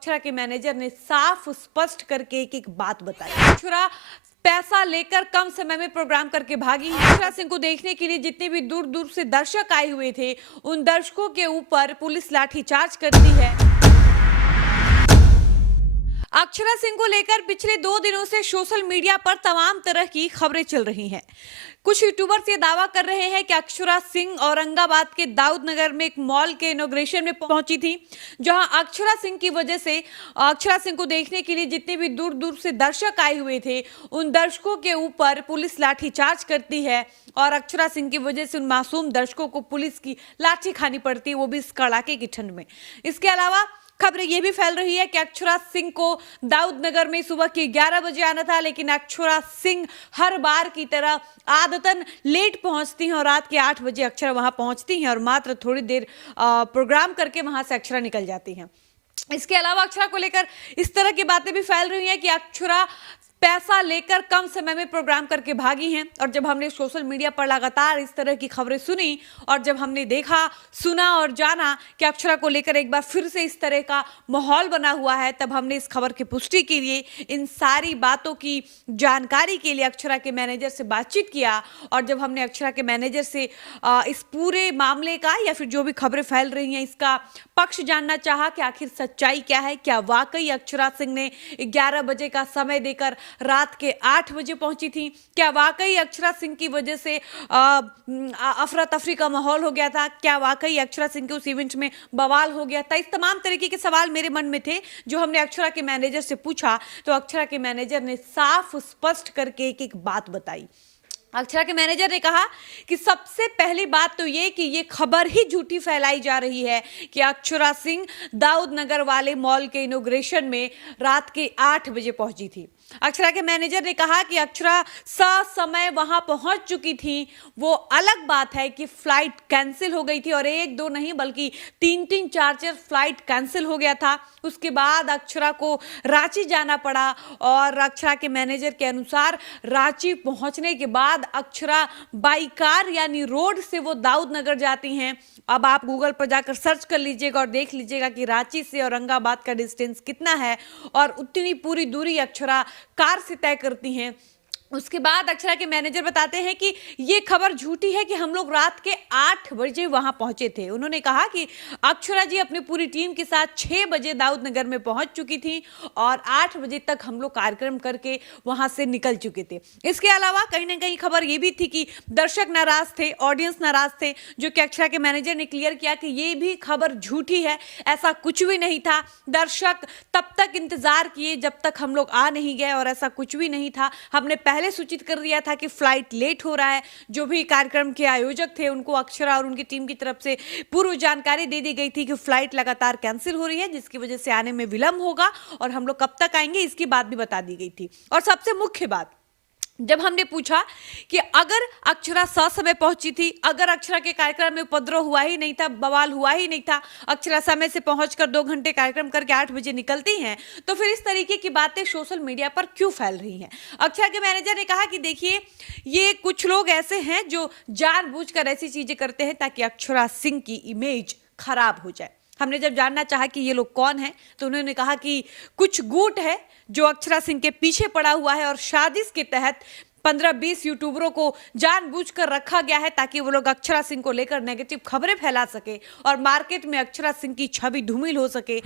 अक्षरा के मैनेजर ने साफ स्पष्ट करके एक एक बात बताई। अक्षरा पैसा लेकर कम समय में प्रोग्राम करके भागी है। अक्षरा सिंह को देखने के लिए जितने भी दूर दूर से दर्शक आए हुए थे, उन दर्शकों के ऊपर पुलिस लाठीचार्ज करती है। अक्षरा सिंह को लेकर पिछले 2 दिनों से सोशल मीडिया पर तमाम तरह की खबरें चल रही हैं। कुछ यूट्यूबर्स ये दावा कर रहे हैं कि अक्षरा सिंह औरंगाबाद के दाऊद नगर में एक मॉल के इनॉग्रेशन में पहुंची थी, जहां अक्षरा सिंह की वजह से अक्षरा सिंह को देखने के लिए जितने भी दूर दूर से दर्शक आए हुए थे, उन दर्शकों के ऊपर पुलिस लाठीचार्ज करती है और अक्षरा सिंह की वजह से उन मासूम दर्शकों को पुलिस की लाठी खानी पड़ती है, वो भी इस कड़ाके की ठंड में। इसके अलावा खबरें ये भी फैल रही है कि अक्षरा सिंह को दाऊद नगर में सुबह के 11 बजे आना था, लेकिन अक्षरा सिंह हर बार की तरह आदतन लेट पहुंचती हैं और रात के 8 बजे अक्षरा वहां पहुंचती हैं और मात्र थोड़ी देर प्रोग्राम करके वहां से अक्षरा निकल जाती हैं। इसके अलावा अक्षरा को लेकर इस तरह की बातें भी फैल रही हैं कि अक्षरा पैसा लेकर कम समय में प्रोग्राम करके भागी हैं। और जब हमने सोशल मीडिया पर लगातार इस तरह की खबरें सुनी और जब हमने देखा, सुना और जाना कि अक्षरा को लेकर एक बार फिर से इस तरह का माहौल बना हुआ है, तब हमने इस खबर की पुष्टि के लिए, इन सारी बातों की जानकारी के लिए अक्षरा के मैनेजर से बातचीत किया। और जब हमने अक्षरा के मैनेजर से इस पूरे मामले का या फिर जो भी खबरें फैल रही हैं इसका पक्ष जानना चाहा कि आखिर सच्चाई क्या है, क्या वाकई अक्षरा सिंह ने 11 बजे का समय देकर रात के 8 बजे पहुंची थी, क्या वाकई अक्षरा सिंह की वजह से अफरा तफरी का माहौल हो गया था, क्या वाकई अक्षरा सिंह के उस इवेंट में बवाल हो गया था। इस तमाम तरीके के सवाल मेरे मन में थे, जो हमने अक्षरा के मैनेजर से पूछा तो अक्षरा के मैनेजर ने साफ स्पष्ट करके एक एक बात बताई। अक्षरा के मैनेजर ने कहा कि सबसे पहली बात तो ये कि ये खबर ही झूठी फैलाई जा रही है कि अक्षरा सिंह दाऊद नगर वाले मॉल के इनॉग्रेशन में रात के 8 बजे पहुंची थी। अक्षरा के मैनेजर ने कहा कि अक्षरा ससमय वहां पहुंच चुकी थी। वो अलग बात है कि फ्लाइट कैंसिल हो गई थी और 1-2 नहीं बल्कि 3-3 4-4 फ्लाइट कैंसिल हो गया था। उसके बाद अक्षरा को रांची जाना पड़ा और अक्षरा के मैनेजर के अनुसार रांची पहुंचने के बाद अक्षरा बाई कार यानी रोड से वो दाऊद नगर जाती हैं। अब आप गूगल पर जाकर सर्च कर लीजिएगा और देख लीजिएगा कि रांची से औरंगाबाद का डिस्टेंस कितना है और उतनी पूरी दूरी अक्षरा कार से तय करती हैं। उसके बाद अक्षरा के मैनेजर बताते हैं कि ये खबर झूठी है कि हम लोग रात के 8 बजे वहां पहुंचे थे। उन्होंने कहा कि अक्षरा जी अपनी पूरी टीम के साथ 6 बजे दाऊद नगर में पहुंच चुकी थी और 8 बजे तक हम लोग कार्यक्रम करके वहां से निकल चुके थे। इसके अलावा कहीं ना कहीं खबर ये भी थी कि दर्शक नाराज थे, ऑडियंस नाराज थे, जो कि अक्षरा के मैनेजर ने क्लियर किया कि ये भी खबर झूठी है, ऐसा कुछ भी नहीं था। दर्शक तब तक इंतजार किए जब तक हम लोग आ नहीं गए और ऐसा कुछ भी नहीं था। हमने पहले सूचित कर दिया था कि फ्लाइट लेट हो रहा है। जो भी कार्यक्रम के आयोजक थे उनको अक्षरा और उनकी टीम की तरफ से पूर्व जानकारी दे दी गई थी कि फ्लाइट लगातार कैंसिल हो रही है, जिसकी वजह से आने में विलंब होगा और हम लोग कब तक आएंगे इसकी बात भी बता दी गई थी। और सबसे मुख्य बात, जब हमने पूछा कि अगर अक्षरा ससमय पहुंची थी, अगर अक्षरा के कार्यक्रम में उपद्रव हुआ ही नहीं था, बवाल हुआ ही नहीं था, अक्षरा समय से पहुंचकर 2 घंटे कार्यक्रम करके 8 बजे निकलती हैं, तो फिर इस तरीके की बातें सोशल मीडिया पर क्यों फैल रही हैं। अक्षरा के मैनेजर ने कहा कि देखिए, ये कुछ लोग ऐसे हैं जो जानबूझकर ऐसी चीजें करते हैं ताकि अक्षरा सिंह की इमेज खराब हो जाए। हमने जब जानना चाहा कि ये लोग कौन हैं, तो उन्होंने कहा कि कुछ गुट है जो अक्षरा सिंह के पीछे पड़ा हुआ है और साजिश के तहत 15-20 यूट्यूबरों को जानबूझकर रखा गया है ताकि वो लोग अक्षरा सिंह को लेकर नेगेटिव खबरें फैला सके और मार्केट में अक्षरा सिंह की छवि धूमिल हो सके।